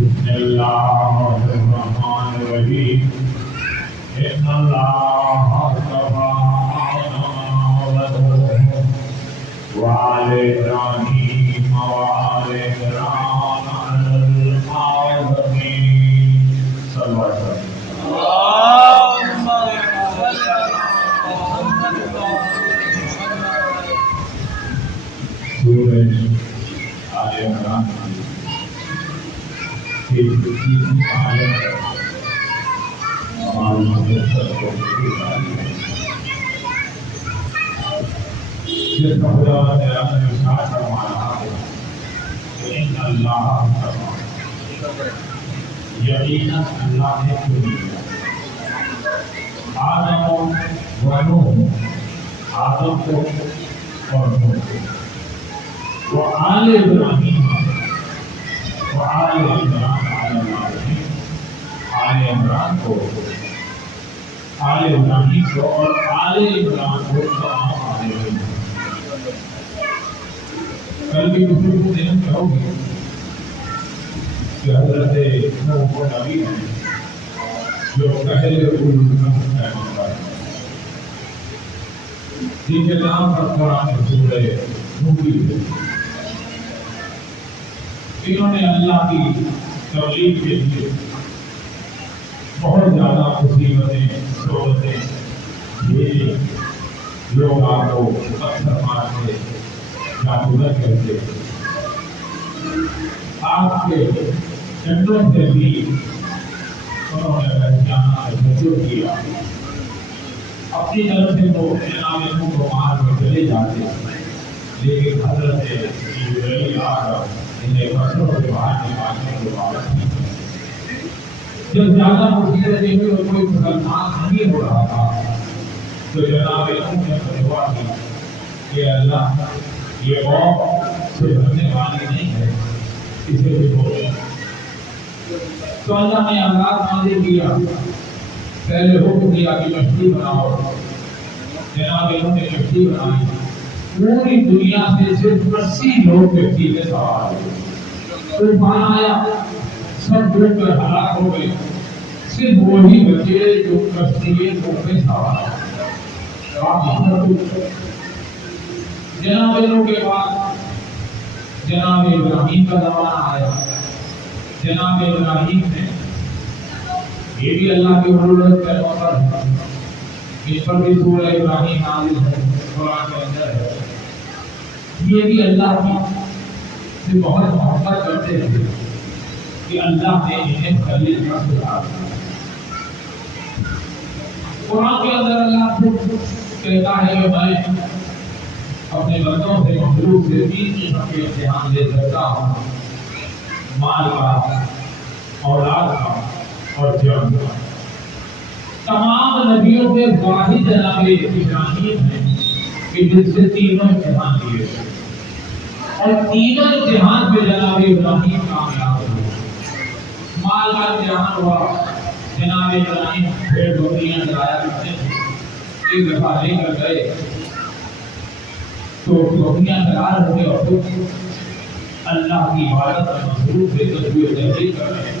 بسم اللہ الرحمن الرحیم ان اللہ اصطفى آدم وآل ابراہیم وآل عمران علی العالمین صلی اللہ علیہ وسلم۔ سورہ آل عمران کی تیسری آیت ہماری مدرسہ کو جس کا خدا نے ارشاد فرمایا ہے کہ ان اللہ یقیناً اللہ نے چن آدم و نوح، آدم کو اور نوح کو، وآل ابراہیم وآل عمران علی العالمین، آل عمران کو، آل ابراہیم کو اور آل عمران کو تمام آل ابراہیم۔ کل بھی گفتگو میں ہم کہو گے کہ حضرت نوح کو نبی ہیں جو پہلے پیغمبر جن کے نام پر قرآن سورہ نوح ہے۔ انہوں نے اللہ کی تبلیغ کے لیے بہت زیادہ مصیبتیں صحبتیں بھیجی، لوگ آپ کو پتھر مارتے ناگزیر کرتے، آپ کے چندوں سے بھی انہوں نے پہچانا رجوع کیا، اپنی طرف سے تو جناب نوح کو مار کے چلے جاتے، لیکن حضرت جبرائیل آ کر انہیں پتھروں سے باہر نکالنے کے بعد جب زیادہ مصیبتیں ہوئی اور کوئی مسلمان نہیں ہو رہا تھا تو جناب نوح نے فتویٰ کیا کہ اللہ یہ قوم سے بھرنے والی نہیں ہے، اسے بھی بولو۔ تو اللہ نے آزاد نازل کیا، پہلے حکم دیا کہ کشتی بناؤ، جناب نوح نے کشتی بنائی، پوری دنیا سے صرف 80 لوگ کشتی میں سوار ہوئے، طوفان آیا، سب ڈوب کر ہلاک ہو گئے، صرف وہی بچے جو کشتی میں سوار ہوئے۔ جناب نوح کے بعد جناب ابراہیم کا زمانہ آیا۔ جناب ابراہیم نے، یہ بھی اللہ کی ضرورت پیغمبر ہے، اس پر بھی سورہ ابراہیم نازل ہے، قرآن کے اندر ہے۔ یہ بھی اللہ کی سے بہت محبت کرتے تھے کہ اللہ نے انہیں خلیل کا سلام کیا۔ قرآن کے اندر اللہ خود کہتا ہے کہ میں اپنے بندوں سے مخلوق سے 3 قسم کے امتحان لے سکتا ہوں، مال کا، اولاد کا اور جان کا۔ تمام نبیوں کے واحد جناب ابراہیم ہیں کہ جن سے تینوں امتحان لیے اور تینوں امتحان پہ جناب ابراہیم کامیاب ہوئے۔ مال کا امتحان ہوا، جناب ابراہیم بھیڑ بکریاں چرایا کرتے تھے، ایک دفعہ لے کر گئے تو بکریاں چرا رہے تھے اور خود اللہ کی عبادت میں مصروف تھے، تسبیح و تحلیل کر رہے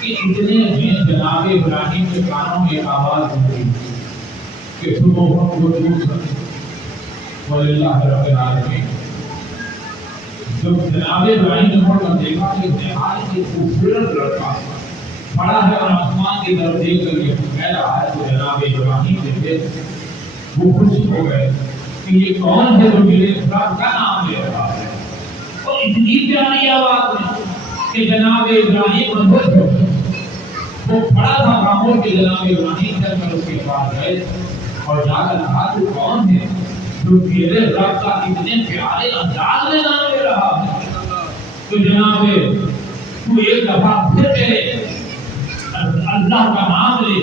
کہ اتنے میں جناب ابراہیم کے کانوں میں ایک آواز ہوئی کہ صبح وللہ رب العالمین۔ جب جناب ابراہیم نے مڑ کر دیکھا کہ نہایت ہی خوبصورت لڑکا کھڑا ہے اور آسمان کی طرف دیکھ کر یہ کہہ رہا ہے، تو جناب ابراہیم جو تھے وہ خوش ہو گئے کہ یہ کون ہے جو میرے خدا کا نام لے رہا ہے، اور اتنی پیاری آواز ہے کہ جناب ابراہیم مدہوش ہو گئے۔ وہ کھڑا تھا خاموش کہ جناب ابراہیم چل کر اس کے پاس گئے اور جا کر کہا تو کون ہے جو میرے رب کا اتنے پیارے انداز میں نام لے رہا ہے؟ تو جناب تو ایک دفعہ پھر میرے اللہ کا نام لے،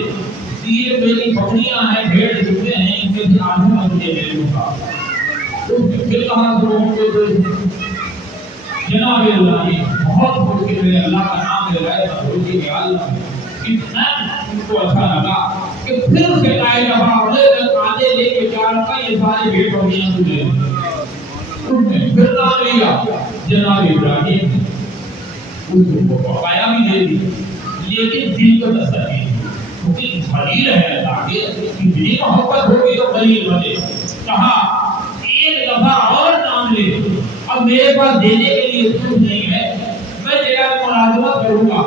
یہ میری بکریاں ہیں، بھیڑ جتنے ہیں، ان کے آنکھوں میں مجھے لے لوں گا۔ تو پھر کہا تو جناب ابراہیم بہت خوش کہ میرے اللہ کا نام لے رہے ہیں، روزی کے اللہ اتنا ان کو اچھا لگا کہ پھر سے آئے دفعہ آنے لے کے چار کا یہ سارے بھیڑ بکریاں تجھے پھر نام لیا جناب ابراہیم۔ اس کو بقایا بھی دے دی، لیکن دل کو تسلی کیونکہ خلیل ہے اللہ کے، اتنی محبت ہوگی تو خلیل بنے۔ کہا ایک دفعہ اور نام لے، اب میرے پاس دینے کے لیے کچھ نہیں ہے، میں تیرا ملازمت کروں گا،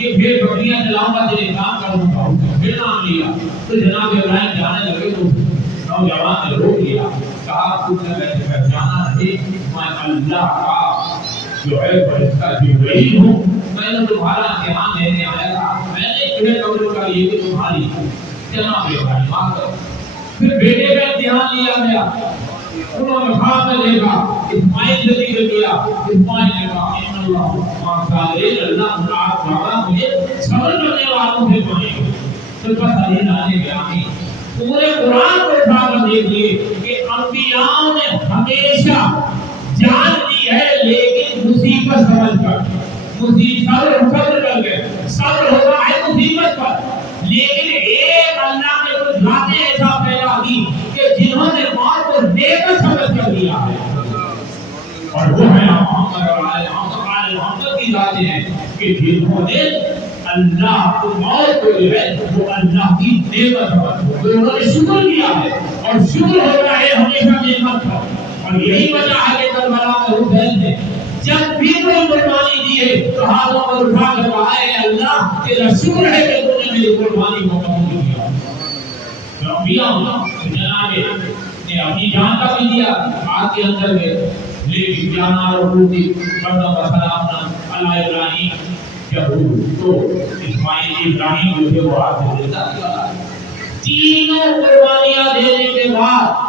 یہ بھیڑ بکریاں چلاؤں گا، تیرے کام کروں گا۔ پھر نام لیا تو جناب ابراہیم جانے لگے تو نوجوان نے روک لیا، کہا تم نے مجھے پہچانا نہیں، میں اللہ کا جو ہے فرشتہ جبرائیل ہوں، میں نے تمہارا امتحان لینے آیا تھا، میں نے تمہیں قبول کر لی کہ تمہاری جناب ابراہیم معاف کرو۔ پھر بیٹے کا امتحان لیا گیا، انہوں نے خواب میں دیکھا، اسماعیل سے ذکر کیا، اسماعیل نے کہا ان اللہ مغفر اللہ تعالیٰ مجھے صبر کرنے والوں سے پائیں گے۔ تو بس علی لانے کے آمین پورے قرآن کو اٹھا کر دیکھیے کہ انبیاء نے ہمیشہ جان دی ہے، لیکن مصیبت سمجھ کر، صبر کر کے، صبر ہوتا ہے مصیبت پر، لیکن ایک اللہ نے کچھ ذاتیں ایسا پیدا کی کہ جنہوں نے موت کو نعمت سمجھ کر دیا ہے، اور وہ ہے محمد اور آل محمد کی ذاتیں ہیں کہ جنہوں نے اللہ کو موت کو جو ہے وہ اللہ کی نعمت سمجھ کر انہوں نے شکر کیا ہے، اور شکر ہوتا ہے ہمیشہ نعمت کا۔ اور یہی وجہ ہے کہ کربلا میں حسین نے جب بھی کوئی قربانی دی ہے تو ہاتھوں پر اٹھا کر کہا ہے اللہ تیرا شکر ہے کہ تو نے میری قربانی کو قبول کیا۔ انبیاء جناب نے اپنی جان کا بھی دیا آگ کے اندر میں، لیکن جانا رسول کی بندہ وسلام علی ابراہیم جب تو اسماعیل ابراہیم جو تھے وہ ہاتھ سے دیتا کیا۔ تینوں قربانیاں دینے کے بعد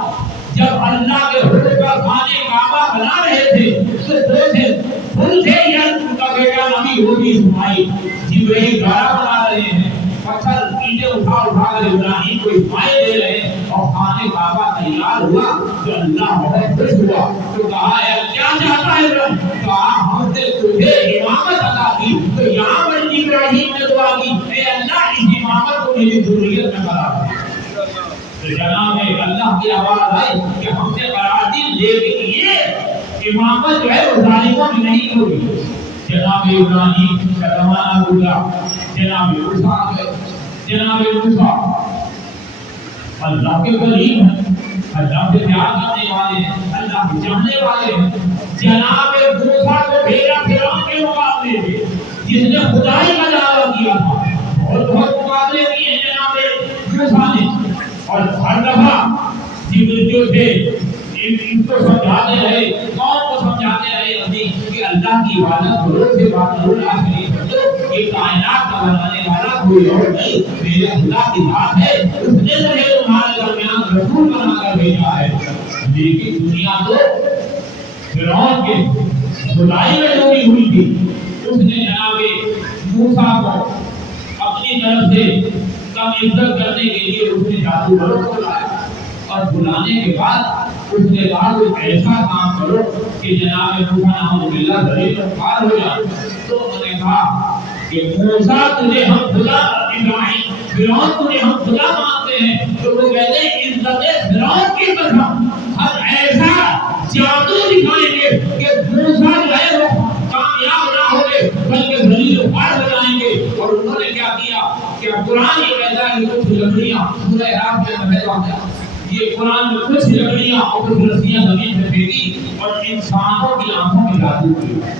جب اللہ کے حکم کا خانے کعبہ بنا رہے تھے تو دو تھے پھول تھے، یا ان کا بیٹا نبی وہ بھی اسماعیل جبرائیل گارا بنا رہے ہیں، پتھر اینٹیں اٹھا اٹھا کر ابراہیم کو اسماعیل دے رہے ہیں، اور خانے کعبہ تیار ہوا تو اللہ بہت خوش ہوا تو کہا ہے کیا چاہتا ہے ابراہیم؟ کہا ہم نے تجھے امامت عطا کی، تو یہاں پر ابراہیم نے دعا کی اے اللہ اس امامت کو میری ذریت میں قرار دے۔ جناب اللہ کی آواز آئی کہ ہم سے قرار دی، لیکن یہ امامت جو ہے وہ ظالموں میں نہیں ہوگی۔ جناب ابراہیم کا زمانہ گزرا، جناب موسیٰ جناب موسیٰ اللہ کے قریب ہیں، اللہ سے پیار کرنے والے ہیں، اللہ کو جاننے والے ہیں۔ جناب موسیٰ کو بھیجا فرعون کے مقابلے میں جس نے خدائی کا دعویٰ کیا تھا، بہت مقابلے کیے جناب موسیٰ نے، اور ہر دفعہ جو تھے ان کو سمجھاتے رہے، قوم کو سمجھاتے رہے اپنی کہ اللہ کی عبادت کرو، سے بات کرو، لاکھ نہیں سمجھو، یہ کائنات کا بنانے والا کوئی اور نہیں، میرے خدا کی ذات ہے، اس نے مجھے تمہارے درمیان رسول بنا کر بھیجا ہے۔ لیکن دنیا تو فرعون کے خدائی میں ڈوبی ہوئی تھی، اس نے جناب موسیٰ کو اپنی طرف سے کم عزت کرنے کے لیے اس نے جادوگروں کو بلایا، اور بلانے کے بعد اس نے کہا کوئی ایسا کام کرو کہ جناب موسیٰ نعوذ باللہ ذلیل و خوار ہو جائے۔ تو انہوں نے کہا کہ موسیٰ تجھے ہم خدا، ابراہیم فرعون تجھے ہم خدا مانتے ہیں، تو وہ کہتے ہیں عزت فرعون کی قسم ہم ایسا جادو دکھائیں گے کہ موسیٰ جو ہے وہ کامیاب نہ ہوگے بلکہ ذلیل و خوار ہو جائیں گے۔ اور انہوں نے کیا کیا کہ قرآن یہ کہتا ہے کہ کچھ لکڑیاں سورہ اعراف میں بھیجا گیا، یہ قرآن میں کچھ لکڑیاں اور کچھ رسیاں زمین پہ پھینکی اور انسانوں کی آنکھوں میں جادو ہوا۔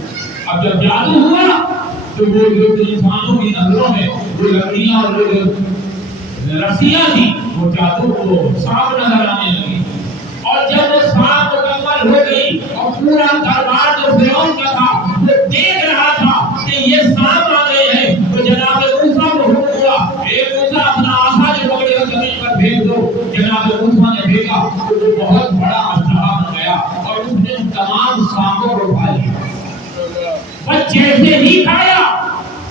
اب جب جادو ہوا تو وہ جو انسانوں کی نظروں میں وہ لکڑیاں اور وہ رسیاں تھیں وہ جادو کو صاف نظر آنے لگی، اور جب وہ صاف مکمل ہو گئی اور پورا دربار جو فرعون کا تھا وہ دیکھ رہا تھا کہ یہ صاف آ گئے ہیں، تو جناب موسیٰ کو حکم ہوا اے موسیٰ اپنا عصا جو پکڑے ہو زمین پر پھینک دو۔ جناب موسیٰ نے پھینکا تو وہ بہت بڑا اژدہا بن گیا اور اس نے تمام سانپوں کو کھا لیا۔ بس جیسے ہی کھایا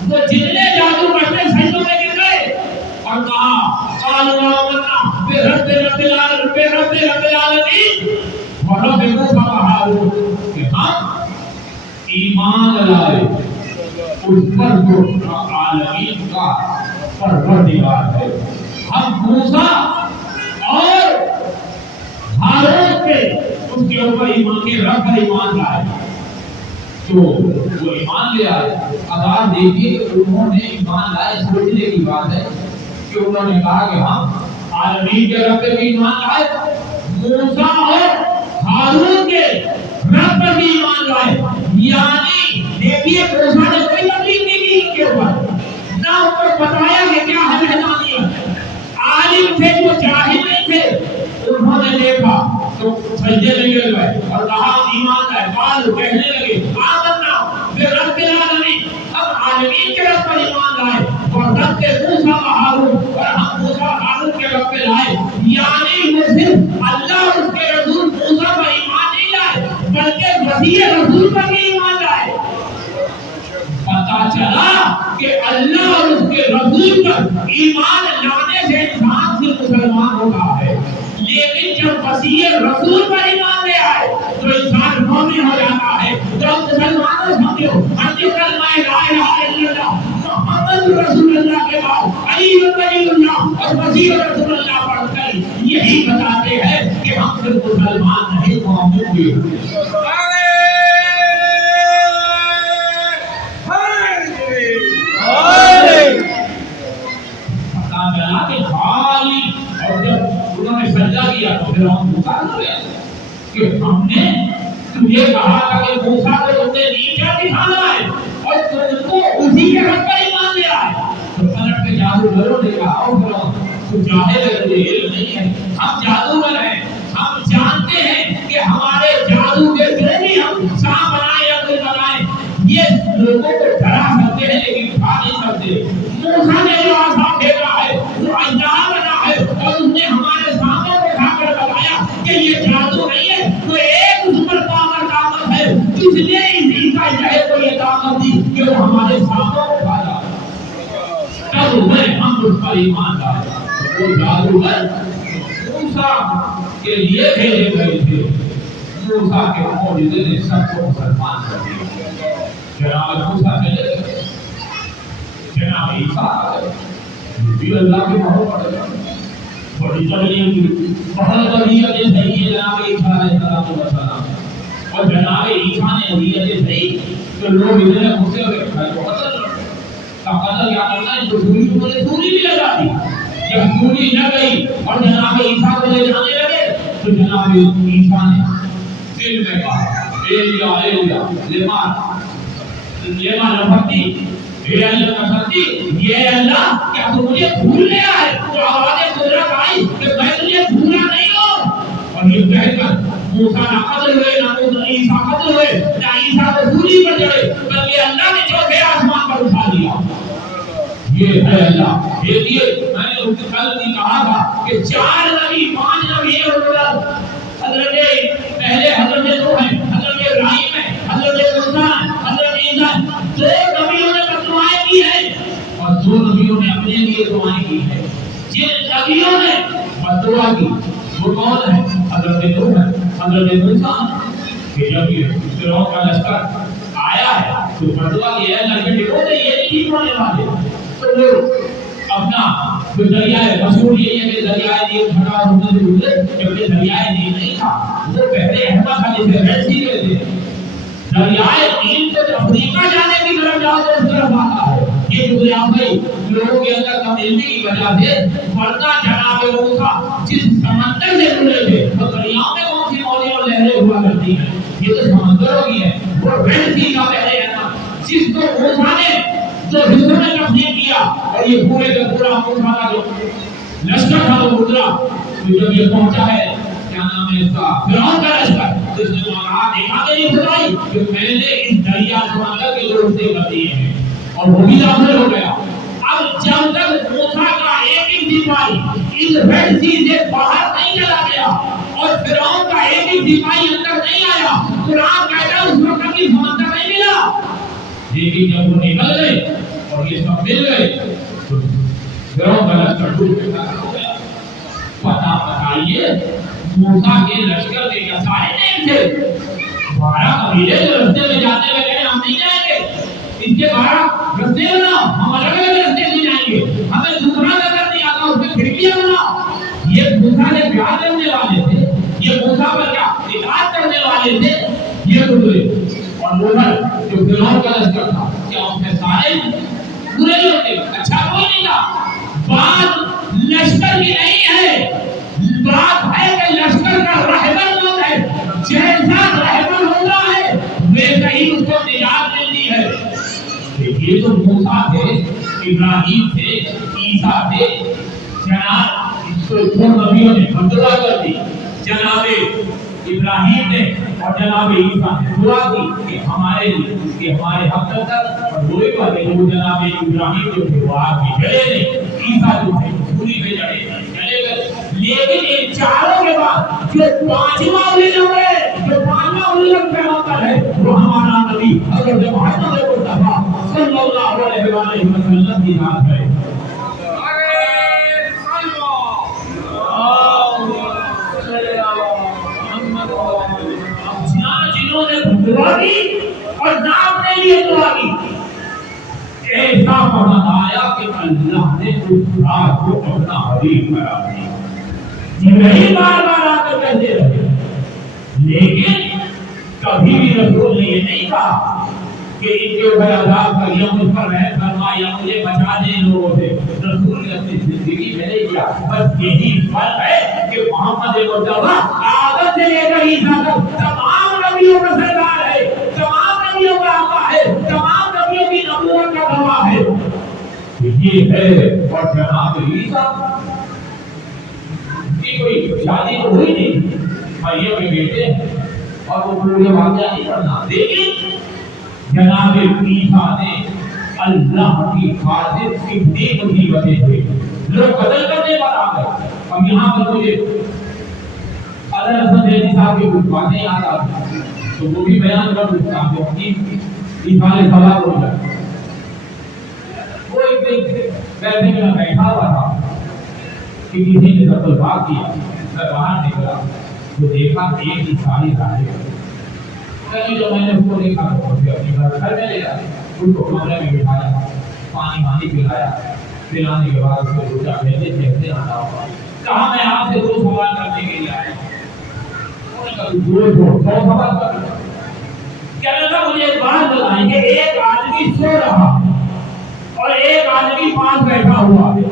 وہ جتنے جادو کرتے سجدوں میں گر گئے اور کہا قالوا آمنا برب العالمین ورب موسیٰ وہارون، کہ ہم ایمان لائے اس پر جو عالمین کا پروردگار ہے، ہم موسیٰ اور ہارون پہ اس کے اوپر ایمان کے رب پر ایمان لائے۔ تو وہ ایمان لے آئے. اب آپ دیکھیے کہ انہوں نے ایمان لائے. سوچنے کی بات ہے کہ انہوں نے کہا کہ ہم عالمین کے رب پہ بھی ایمان لائے, موسیٰ اور ہارون کے رب پر بھی ایمان لائے. یعنی دیکھیے موسیٰ نے کوئی تکلیف نہیں کی ان کے اوپر, نہ ان کو بتایا کہ کیا ہے مہدانیت. عالم تھے جو جاہل نہیں تھے, انہوں نے دیکھا تو سجدے میں گر گئے اور کہا ایمان لائے. قالوا کہنے لگے آمنا برب العالمین, ہم عالمین کے رب پر ایمان لائے اور رب موسیٰ و ہارون, اور ہم موسیٰ و ہارون کے رب پہ لائے. یعنی وہ صرف اللہ اور اس کے رسول موسیٰ پر ایمان نہیں لائے بلکہ مسیح رسول پر بھی ایمان لائے. پتا چلا کہ اللہ اور اس کے رسول پر ایمان لانے سے انسان سے مسلمان ہوتا ہے, لیکن جب مسیح رسول پر ایمان لے آئے تو انسان مومن ہو جاتا ہے. تو مسلمانوں سمجھو, ہم جو کلمہ لا الہ الا اللہ محمد رسول اللہ کے بعد علی ولی اللہ اور مسیح رسول اللہ پڑھ کر یہی بتاتے ہیں کہ ہم صرف مسلمان نہیں مومن بھی ہیں. اور جب انہوں نے سجدہ کیا تو پھر ہم پکار ہوئے کہ ہم نے تجھے کہا تھا کہ موسیٰ کو تم نے نیچا دکھانا ہے اور تم کو اسی کے رب پر ایمان لے آئے. تو پلٹ کے جادوگروں نے کہا تو جاہل ہے, تجھے علم نہیں ہے, ہم جادوگر ہیں, ہم جانتے ہیں کہ ہمارے جادو کے جو بھی ہم سانپ بنائیں یا کوئی بنائیں یہ لوگوں کو ڈرا سکتے ہیں لیکن کھا نہیں سکتے. موسیٰ نے جو عصا پھینکا ہے وہ اجدہا بنا ہے اور اس نے ہمارے سامنے کو کھا کر بتایا کہ یہ جادو نہیں ہے, وہ ایک سپر پاور طاقت ہے جس نے اس عیسیٰ شہر کو یہ طاقت دی کہ وہ ہمارے سامنے کو کھایا. تب ہم اس پر ایمان لائے. وہ جادوگر موسیٰ کے لیے بھیجے گئے تھے, موسیٰ کے معجزے نے سب کو مسلمان کر دیا. جناب موسیٰ چلے گئے, جناب عیسیٰ بھی اللہ کے محبت بڑی تبلیغ کی, بہت بڑی عزت ہے جناب عیسیٰ علیہ السلام. اور جناب عیسیٰ نے عزت دی کہ لوگ ادھر گھسے ہوئے قتل کیا کرنا ہے, جو سوری بھی لگا دی. جب سوری نہ گئی اور جناب عیسیٰ کو لے جانے لگے تو جناب عیسیٰ نے دل میں کہا ایلیا ایلیا لیما نفتی, اے اللہ کا سنتی, یہ اللہ کیا تو مجھے بھول گیا ہے؟ تو آواز قدرت آئی کہ میں تجھے بھولا نہیں ہوں. اور یہ کہہ کر موسیٰ نہ قتل ہوئے, نہ عیسیٰ قتل ہوئے, نہ عیسیٰ کو سولی پر چڑھے, بلکہ اللہ نے چوتھے آسمان پر اٹھا دیا. یہ ہے اللہ. دیکھیے میں نے اس کل بھی کہا تھا کہ 4 نبی 5 نبی ہیں حضرت پہلے حضرت نوح ہیں, حضرت ابراہیم ہیں, حضرت موسیٰ ہیں, حضرت عیسیٰ ہیں. 2 نبیوں نے دعائیں کی ہیں اور 2 نبیوں نے اپنے لیے دعائیں کی ہیں. جن نبیوں نے بددعا کی وہ کون ہے؟ حضرت نوح ہے, حضرت موسیٰ کہ جب یہ فرعون کا لشکر آیا ہے تو بددعا کی ہے لشکر ڈبو دے, یہ نہیں ٹھیک ہونے والے. تو وہ اپنا جو دریائے مشہور یہ ہے کہ دریائے نیل پھٹا اور اس سے گزرے, جبکہ دریائے نیل نہیں تھا, وہ پہلے ایسا تھا جسے ریڈ سی کہتے ہیں. دریائے نیل کو افریقہ جانے کی طرف جاؤ تو اس طرف آتا ہے. یہ جغرافیائی لوگوں کے اندر کم علمی کی وجہ سے, ورنہ جناب موسیٰ جس سمندر سے جڑے تھے وہ دریاؤں میں کون سی موجیں اور لہریں ہوا کرتی ہیں, یہ تو سمندروں کی ہے. وہ ریڈ سی کا پہلے ہے نا, جس کو موسیٰ نے جو حصوں میں تقسیم کیا اور یہ پورے کا پورا موسیٰ کا جو لشکر تھا وہ گزرا. تو جب یہ پہنچا ہے کیا نام ہے اس کا, فرعون کا لشکر, جس نے کہا دیکھا میری خدائی کہ میں نے اس دریا سمندر کے جو رستے کر دیے ہیں, اور وہ بھی داخل ہو گیا. اب جب تک موسیٰ کا ایک سپاہی اس ریڈ سی سے باہر نہیں چلا گیا اور فرعون کا ایک سپاہی اندر نہیں آیا, قرآن کہتا ہے اس وقت بھی سمندر نہیں ملا. لیکن جب وہ نکل گئے اور یہ سب مل گئے تو فرعون کا لشکر ڈوب گیا. پتہ بتائیے موسیٰ کے لشکر کے کیا سارے نہیں تھے؟ 12 قبیلے جو رستے میں جاتے ہوئے کہے ہم نہیں جائیں گے, اس کے 12 رستے بناؤ, ہم الگ الگ رستے سے جائیں گے, ہمیں دوسرا نظر نہیں آتا اس میں کھڑکیاں بناؤ. یہ موسیٰ نے پیار کرنے والے تھے, یہ موسیٰ پر کیا اطاعت کرنے والے تھے, یہ گزرے. اور موسیٰ جو فرعون کا لشکر تھا، کیا ان میں سارے برے ہی ہوتے؟ اچھا کوئی نہیں تھا. بات لشکر کی نہیں ہے، بات ہے کہ لشکر کا رہبر کون ہے. جیسا رہبر ہوتا ہے ویسا ہی اس کو نجات ملتی ہے. یہ تو موسیٰ تھے، ابراہیم تھے، عیسیٰ تھے. جناب اس کو دو نبیوں نے بدعا کر دی. جناب ابراہیم نے اور جناب عیسیٰ نے دعا کی کہ ہمارے حق تک. اور وہی بات ہے جو جناب ابراہیم جو تھے وہ آگ میں جلے نہیں، عیسیٰ جو تھے سولی پہ چلے گئے. لیکن ان چاروں کے بعد جو پانچواں پیغمبر ہے وہ ہمارا نبی حضرت محمد مصطفیٰ صلی اللہ علیہ وسلم کی ذات ہے. جنہوں نے دعا کی اور نام نے لیے دعا کی، ایسا وقت آیا کہ اللہ نے اس رات کو اپنا حبیب قرار دیا. جبرائیل بار بار آ کر کہتے رہے، لیکن کبھی بھی رسول نے یہ نہیں کہا کہ ان کے اوپر عذاب کر یا مجھ پر رحم فرما یا مجھے بچا دے ان لوگوں سے. رسول نے اپنی زندگی میں نہیں کیا. بس یہی فرق ہے کہ محمد مصطفیٰ آدم سے لے کر عیسیٰ تک تمام نبیوں کا سردار ہے، تمام نبیوں کا آقا ہے، تمام نبیوں کی نبوت کا گواہ ہے. یہ ہے. اور جناب عیسیٰ کی کوئی شادی تو ہوئی نہیں، مریم کے بیٹے اور وہ پورے واقعہ نہیں پڑھنا. لیکن جناب عیسیٰ نے اللہ کی خاطر کتنی مصیبتیں ہوئی، لوگ قتل کرنے پر آ گئے. اب یہاں پر مجھے اگر حسن زیدی صاحب کی کچھ باتیں یاد آتی تو وہ بھی بیان کر سکتا ہوں کہ عیسیٰ نے سوال ہو جائے. وہ ایک دن بیٹھنے میں بیٹھا ہوا تھا کہ کسی نے سب بات کیا. میں باہر نکلا تو دیکھا ایک ہی ساری ظاہر جو میں نے اس کو دیکھا اپنی گھر میں لے جایا، اس کو کمرے میں بٹھایا، پانی پلایا. پلانے کے بعد اس کو پوچھا کیسے آنا ہوگا. کہا میں آپ سے 2 سوال کرنے کے لیے آیا. سوال کرنا کہنا تھا مجھے ایک بات بتائیں کہ ایک آدمی سو رہا اور ایک آدمی پاس بیٹھا ہوا ہے.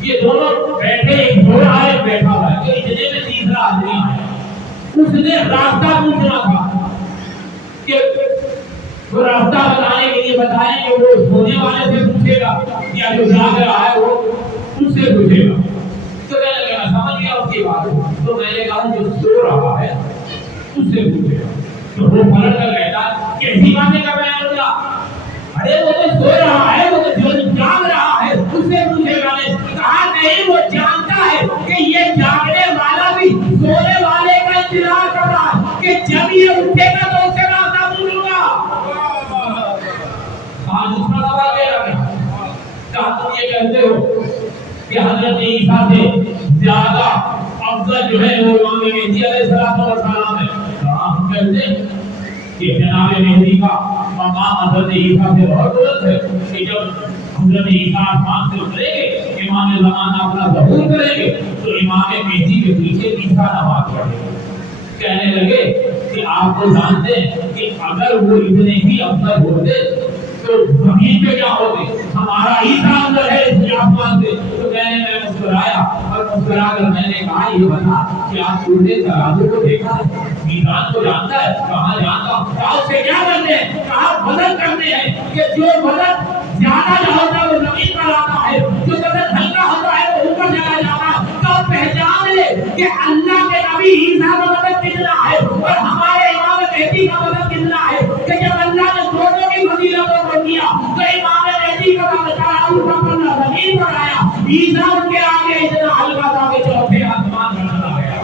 یہ دونوں بیٹھے، ایک سو رہا ہے، بیٹھا ہوا ہے. تو اتنے میں تیسرا آدمی آیا. اس نے راستہ پوچھنا تھا کہ وہ راستہ بتانے کے لیے بتائیں کہ وہ سونے والے سے پوچھے گا یا جو جاگ رہا ہے وہ اس سے پوچھے گا. تو میں نے کہا سمجھ گیا اس کی بات. تو میں نے کہا جو سو رہا ہے اس سے پوچھے گا. تو وہ پلٹ کر کہتا کیسی باتیں کر رہے ہیں کیا؟ ارے وہ تو سو رہا ہے، وہ تو جو جاگ رہا ہے اس سے پوچھے گا. نے کہا نہیں، وہ جانتا ہے کہ یہ جاگنے والا بھی سونے والے کا انتظار کر رہا ہے کہ جب یہ اٹھے گا تو اس سے راستہ پوچھوں گا. کہا دوسرا سوال دے رہا ہے. کہا تم یہ کہتے ہو کہ حضرت عیسیٰ سے زیادہ افضل جو ہے وہ امام مہدی علیہ السلام ہے. کہا ہم کہتے ہیں کہ جناب مہدی کا مقام حضرت عیسیٰ سے بہت بلند ہے کہ جب حضرت عیسیٰ آسمان سے اتریں گے، امام زمانہ اپنا ظہور کریں گے تو امام مہدی کے پیچھے عیسیٰ نماز پڑھیں گے. کہنے لگے کہ آپ کو جانتے ہیں کہ اگر وہ اتنے ہی افضل ہوتے تو زمین پہ کیا ہوتے؟ ہمارا عیسیٰ اندر ہے اس آسمان سے. تو کہنے میں مسکرایا اور مسکرا کر میں نے کہا یہ بتا کہ آپ اڑتے ترازو کو دیکھا ہے، میزان کو جانتا ہے؟ کہاں جانتا ہوں. کہا اس سے کیا کرتے ہیں؟ کہا وزن کرتے ہیں کہ جو وزن زیادہ جو ہوتا ہے وہ زمین پر آتا ہے، جو وزن ہلکا ہوتا ہے وہ اوپر چلا جاتا ہے. تو پہچان لے کہ اللہ کے نبی عیسیٰ کا وزن کتنا ہے اور ہمارے امام مہدی کا وزن کتنا ہے. کہ جب اللہ نے دونوں کی فضیلتوں کو دیا تو امام مہدی کا وزن زمین پر آیا، عیسیٰ ان کے آگے اتنا ہلکا تھا کہ چوتھے آسمان پر چلا گیا.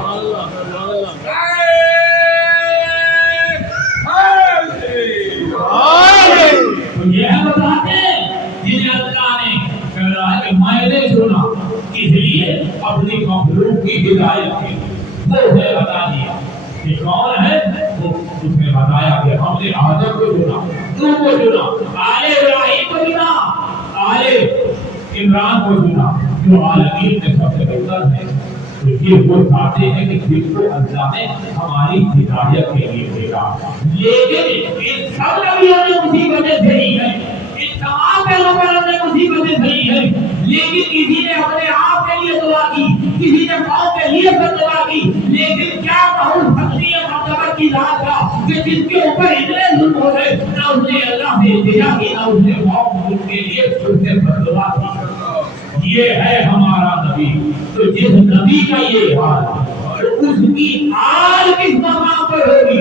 یہ بتاتے ہیں جنہیں اللہ نے کہا کہ میں نے چنا اس لیے اپنی مخلوق کی ہدایت کی. وہ ہے بتا دیا کہ کون ہے. وہ اس نے بتایا کہ ہم نے آدم کو چنا، نوح کو چنا، آل ابراہیم کو چنا، آل عمران کو چنا جو عالمین میں سب سے بہتر ہے. یہ وہ چاہتے ہیں کہ جس کو اللہ نے ہماری ہدایت کے لیے بھیجا، لیکن ان سب نبیوں نے مصیبتیں جھیلی ہیں، ان تمام پیغمبروں نے مصیبتیں جھیلی ہیں، لیکن کسی نے اپنے آپ کے لیے دعا کی، کسی نے قوم کے لیے دعا کی، لیکن کیا کہوں حقیقی مرتبہ کی ذات کا کہ جس کے اوپر اتنے ظلم ہو گئے، نہ اس نے اللہ سے التجا کی، نہ اس نے قوم کے لیے اس سے بددعا کی۔ یہ ہے ہمارا نبی، تو جس نبی کا یہ حال تو اس کی آج کس مقام پر ہوگی؟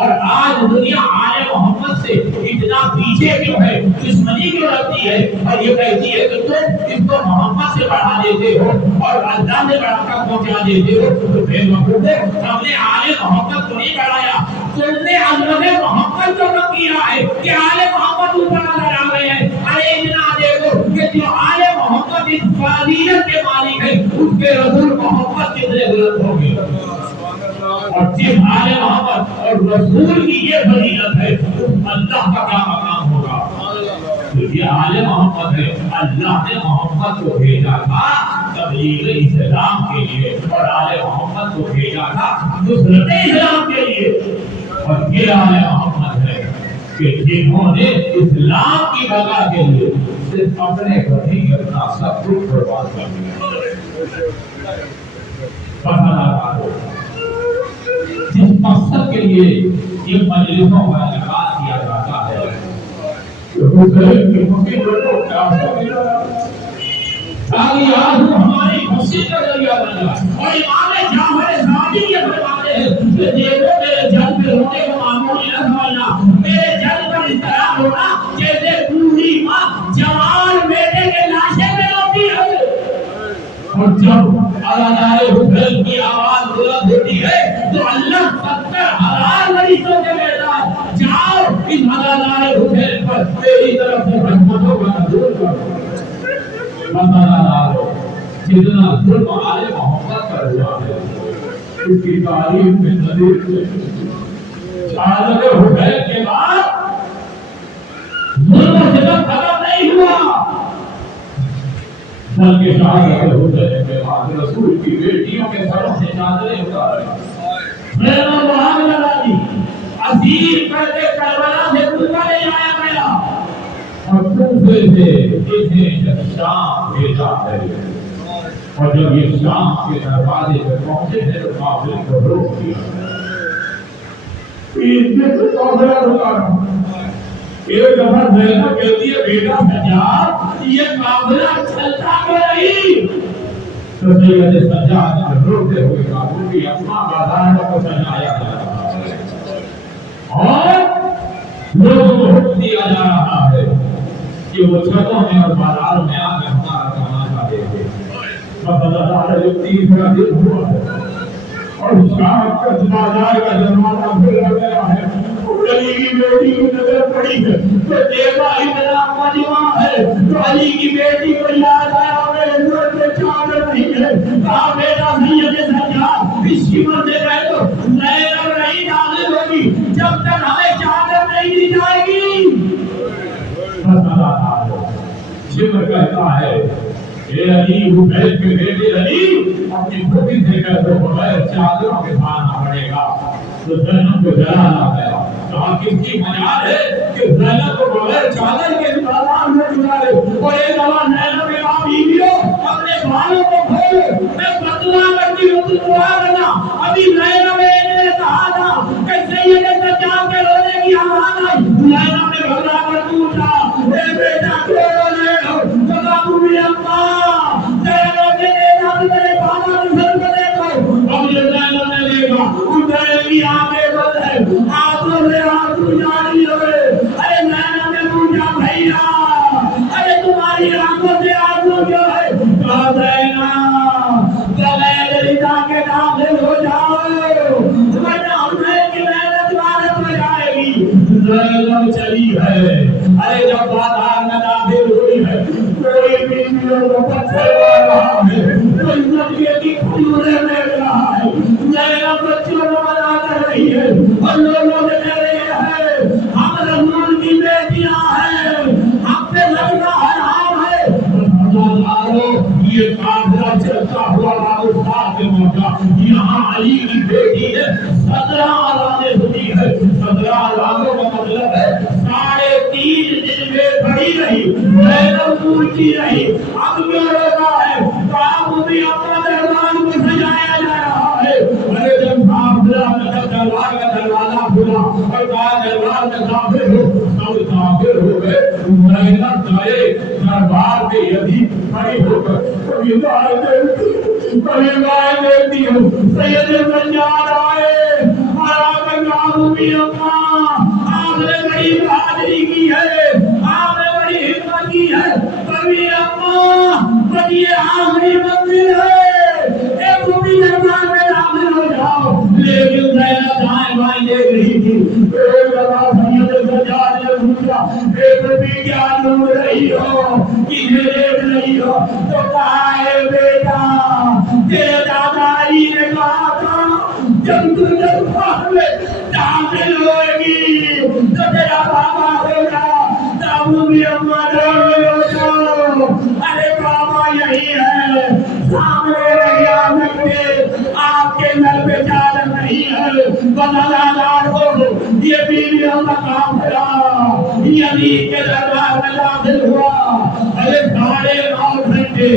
اور آج دنیا آل محمد سے اتنا پیچھے کیوں ہے، دشمنی کیوں رکھتی ہے اور یہ کہتی ہے کہ تم اس کو محمد سے بڑھا دیتے ہو اور اللہ سے بڑھا کر پہنچا دیتے ہو؟ تو بے وقوف ہم نے آل محمد کو نہیں بڑھایا، تم نے اللہ محمد کو کم کیا ہے کہ آل محمد اوپر نظر آ گئے ہیں۔ ارے اتنا دیکھو کہ جو آل محمد اس فضیلت کے مالک ہے، اس کے رسول محمد کتنے بلند ہوں گے، اور جس آل محمد اور رسول کی یہ فضیلت ہے تو اللہ کا کیا مقام ہوگا؟ تو یہ آل محمد ہے، اللہ نے محمد کو بھیجا تھا تبلیغ اسلام کے لیے، اور آل محمد کو بھیجا تھا نصرت اسلام کے لیے، اور یہ آل محمد ہے کہ جنہوں نے اسلام کی بقا کے لیے صرف اپنے گھر ہی اپنا سب کچھ برباد کر دیا۔ جس مقصد کے لیے یہ مجلسوں کا انعقاد کیا جاتا ہے تاکہ آج ہماری خوشی کا ذریعہ بن جائے۔ اور امام جعفر صادق یہ فرماتے ہیں کہ دیکھو میرے جل پہ ہونے کو معمولی نہ سمجھنا، میرے جل پر اس طرح ہونا جیسے بوڑھی ماں جوان بیٹے کے لاشے میں روتی ہے، اور جب اذان حسین کی آواز بلند ہوتی ہے تو اللہ 70,000 مریضوں کے میدان جاؤ اس اذان حسین پر میری طرف سے رحمتوں کا نزول کرو۔ جتنا ظلم آل محمد پر ہوا ہے اس کی تاریخ میں نظیر سے شہادت حسین کے بعد ظلم و ستم ختم نہیں ہوا، بلکہ شہادت حسین کے بعد رسول کی بیٹیوں کے سروں سے چادریں اتارے، میرا معاملہ لگی اسیر کرتے کربلا سے کوفہ لے جایا گیا، اور کوفے سے اسے شام بھیجا ہے، اور جب یہ شام کے دروازے پہ پہنچے ہیں تو قافلے کو روک دیا۔ اس میں سے قافلہ رکا رہا، ایک دفعہ زینب کہتی ہے بیٹا سجاد یہ قافلہ چلتا کیوں نہیں؟ تو سید سجاد روتے ہوئے کہا کہ اپنا بازار کو سجایا جا رہا ہے اور لوگوں کو حکم دیا جا رہا ہے کہ وہ چھتوں میں اور بازاروں میں آ کر ہمارا تماشا دیکھے۔ بازار جو 30 کا دن ہوا ہے اور شام کا بازار کا دروازہ کھلا گیا ہے، علی کی بیٹی کو نظر پڑی ہے تو دیکھا اتنا مجمع ہے تو علی کی بیٹی کو یاد آیا میرے سر پہ چادر نہیں ہے، کہا بیٹا سید سجاد اس کی مرضی کہہ دو زینب نہیں داخل ہوگی جب تک ہمیں چادر نہیں دی جائے گی۔ شمر کہتا ہے اے علی حسین کے بیٹے علی اپنی پھوپھی سے کہہ دو بغیر چادروں کے کھانا پڑے گا۔ تو زینب کو جلال آ گیا، کہا کس کی مجال ہے کہ زینب کو بغیر چادر کے بازار میں گزارے، اور ایک دفعہ زینب کے ماں بیویوں اپنے بالوں کو کھولو، میں بدعا کرتی ہوں تم دعا کرنا۔ ابھی زینب نے کہا تھا کہ سید سجاد کے رونے کی آواز آئی، زینب نے گھبرا کر پوچھا اے بیٹا کیوں رو رہے ہو؟ کہا تمہیں اماں زینب نے دیکھا کہ میرے بابا کے سر کو دیکھو، اب یہ زینب نے دیکھا ادھر کی آنکھیں بند ہے، آنکھوں سے آنسو جاری ہوئے۔ ارے زینب نے پوچھا بھیا ارے تمہاری آنکھوں سے آنسو کیوں ہے؟ کہا زینب بغیر رضا کے داخل ہو جاؤ ورنہ حسین کی محنت غارت ہو جائے گی۔ زینب چلی ہے، ارے جب بازار میں داخل ہوئی ہے کوئی بیویوں کو پتھر مار رہا ہے، کوئی زمین کی کھجوریں بیچ رہا ہے، زینب بچوں کو منا کر رہی ہے اور لوگوں سے کہہ رہی ہے ہم رسول کی بیٹیاں ہیں، ہم پہ لگنا حرام ہے۔ یہ قافلہ چلتا ہوا راستہ علی کی بیٹی نے 17 اذانیں سنی ہے. 17 اذانوں کا مطلب ہے 3.5 دن میں کھڑی رہی, زینب پوچھتی رہی اب کیا روکا ہے, کہا بھی اپنا دربار کو سجایا جا رہا ہے. ارے جب دربار کا دروازہ کھلا اور کہا دربار میں داخل ہو, سب داخل ہو گئے. زینب گئے دربار میں یزید کھڑی ہو کر کبھی گائے دیتی ہوں. سید سجاد آئے بھی اما آپ نے بڑی بہادری کی ہے, آپ نے بڑی ہمت کی ہے. کبھی اما بڑی آخری منزل ہے, ایک بھی دربار میں داخل ہو جاؤ. لیکن زینب دائیں بائیں دیکھ رہی تھی. ایک دفعہ سید سجاد نے پوچھا ایک بھی کیا ڈھونڈ رہی ہو, کسے دیکھ رہی ہو؟ تو کہا ہے بیٹا تیرے دادا علی نے کہا تھا جب تو دربار میں داخل ہوئے گی تو تیرا بابا ہوگا, تب بھی اما ڈر ہو جاؤ. ارے بابا یہی ہے, سامنے نہیں آ سکتے, آپ کے گھر پہ چادر نہیں ہے, بدلادار ہو. یہ بیویوں کا کام تھا. یزید کے دربار میں داخل ہوا. ارے 9.5 گھنٹے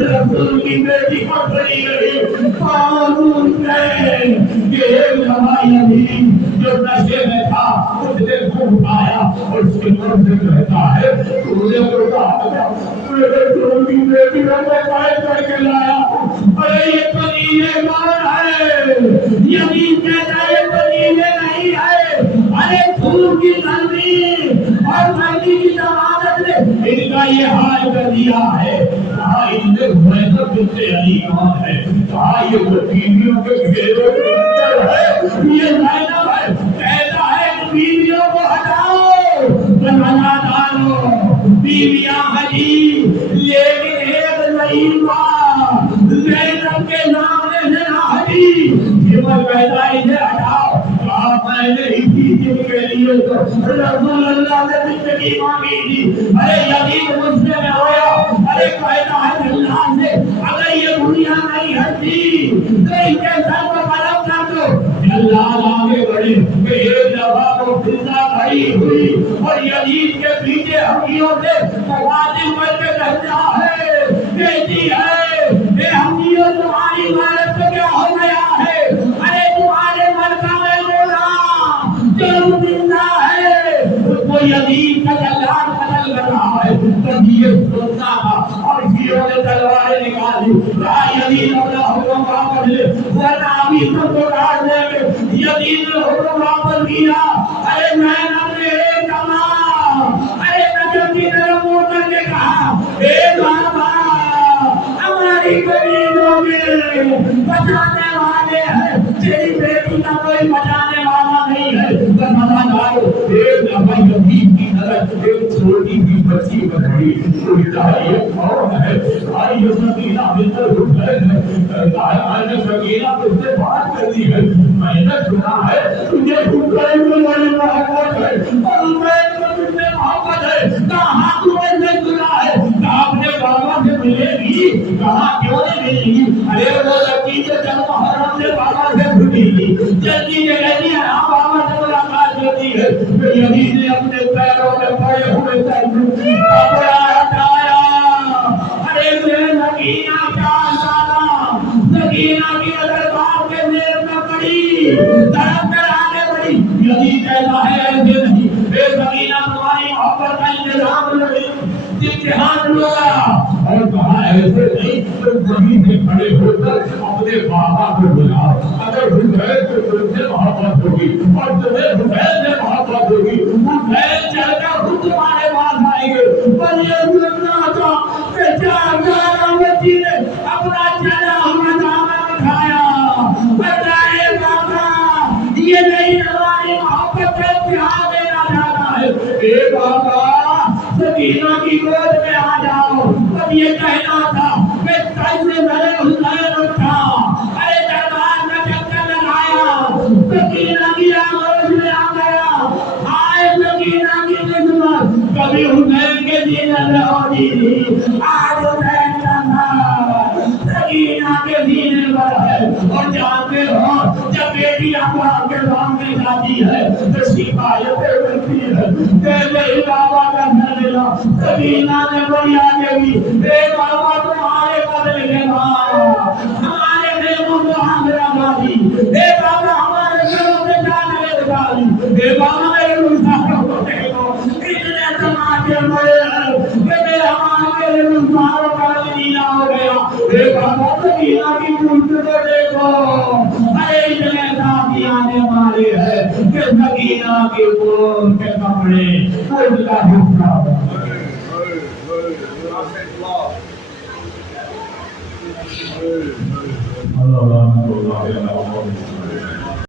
رسول کی بیٹی کو کھڑی رہی. قانون ہے کہ ایک دفعہ یزید جو نشے میں تھا اس نے خوب آیا اور اس کے طرف سے کہتا ہے تجھے تو کہا میرے رسول کی بیٹی کو میں قائد کر کے لایا. ارے یہ پنینے کون ہے؟ یزید کہتا ہے پنینے نہیں ہے, ارے پھول کی تنظیم اور مہدی کی ضمانت نے ان کا یہ حال کر دیا ہے. کہا ان میں حضرت بنت علی کون ہے؟ کہا یہ وہ بیویوں کے گھیروں کے اندر ہے, یہ زینب ہے. کہتا ہے بیویوں کو ہٹاؤ, بنانا ڈالو بیویاں حجی, لیکن ایک ضعیفہ زینب کے نام سے نہ حجی. یہ وہ کہتا ہے اسے ہٹاؤ. میں نے اسی دن کے لیے تو رسول اللہ نے زندگی مانگی تھی. ارے یزید مجھ سے میں ہویا. ارے کہتا ہے اللہ سے اگر یہ دنیا نہیں ہٹتی تو اس کے سر پر قلم کر دو. اللہ آگے بڑھے کہ ایک دفعہ کو فضا کھڑی ہوئی اور یزید کے پیچھے ہمیوں سے مخاطب کر کے کہتا ہے کہتی ہے اے ہمیوں تمہاری غیرت کو کیا ہو گیا ہے؟ ارے تمہارے ملکہ میں جو زندہ ہے اس کو یزید کا جلاد قتل کر رہا ہے. تب یہ سننا تھا اور شیعوں نے تلواریں نکالی. کہا یزید اپنا حکم واپس لے ورنہ ابھی سب کو کاٹ دیں گے. یزید نے حکم واپس کیا. ارے زینب نے ایک ارے نجم کی طرف مڑ کر کے کہا اے بابا ہماری غریبوں میں بچانے والے ہیں, تیری بیٹی کا کوئی بچانے والا نہیں ہے. ایک دفعہ یزید کی طرف ایک چھوٹی سی بچی بچی یہ کون ہے؟ یہ سکینہ بنت حسین ہے. سکینہ تو اس سے بات کر دی ہے. میں نے سنا ہے تجھے حسین میں بڑی محبت ہے اور حسین میں تجھ سے محبت ہے. کہاں تمہیں نے سنا ہے کہا اپنے بابا سے ملے گی. کہاں کیوں نہیں ملے گی؟ ارے وہ لڑکی جو جب محرم سے بابا سے چھٹی تھی جلدی سے کہتی ہے ہاں بابا سے ملاقات ہوتی ہے. یزید نے اپنے پیروں میں پڑے ہوئے کپڑا ہٹایا. ارے سکینہ چار سالہ سکینہ کی دربار کے زیر میں پڑی, طرف کر آگے بڑھی. یزید کہتا ہے ایسے نہیں, اے سکینہ تمہاری محبت کا انتظام امتحان لوگا. اور کہا ایسے نہیں تو زمین سے کھڑے ہو کر اپنے بابا کو بلاؤ. اگر حسین کو تم سے محبت ہوگی اور تمہیں حسین سے محبت ہوگی حسین چل کر خود تمہارے پاس آئیں گے. پر یہ سننا تھا کہ 4 سالہ بچی نے اپنا چلا ہوا دامن اٹھایا. بتائے بابا یہ نہیں ہماری محبت کا امتحان دینا چاہتا ہے. اے بابا سکینہ کی گود میں آ جاؤ. اب یہ کہنا تھا کہ کیسے میرے حسین اٹھا. ارے دربار میں چکر لگایا, سکینہ کی آغوش میں آ گیا. آئے سکینہ کی خدمت. کبھی حسین کے سینے میں ہوتی تھی, آج حسین کا نام سکینہ کے سینے پر ہے. اور جانتے ہو آتی ہے تو شکایتیں ملتی ہے کہتے بابا کا گھر ملا سکینہ نے بڑھیا دیوی اے بابا تمہارے بدلے کے بعد ہمارے دیموں کو ہمرا گالی اے بابا ہمارے گھروں میں جانے گالی اے بابا میرے رسالوں کو دیکھو اتنے سماجے ہوئے ہیں کہ میرے ہمارے رسالوں کا دینہ ہو گیا اے بابا سکینہ کی ملک کو دیکھو ارے اتنے ساتھی آنے والے ہیں کہ سکینہ کے اوپر کے کپڑے ملک کا حصہ اللہ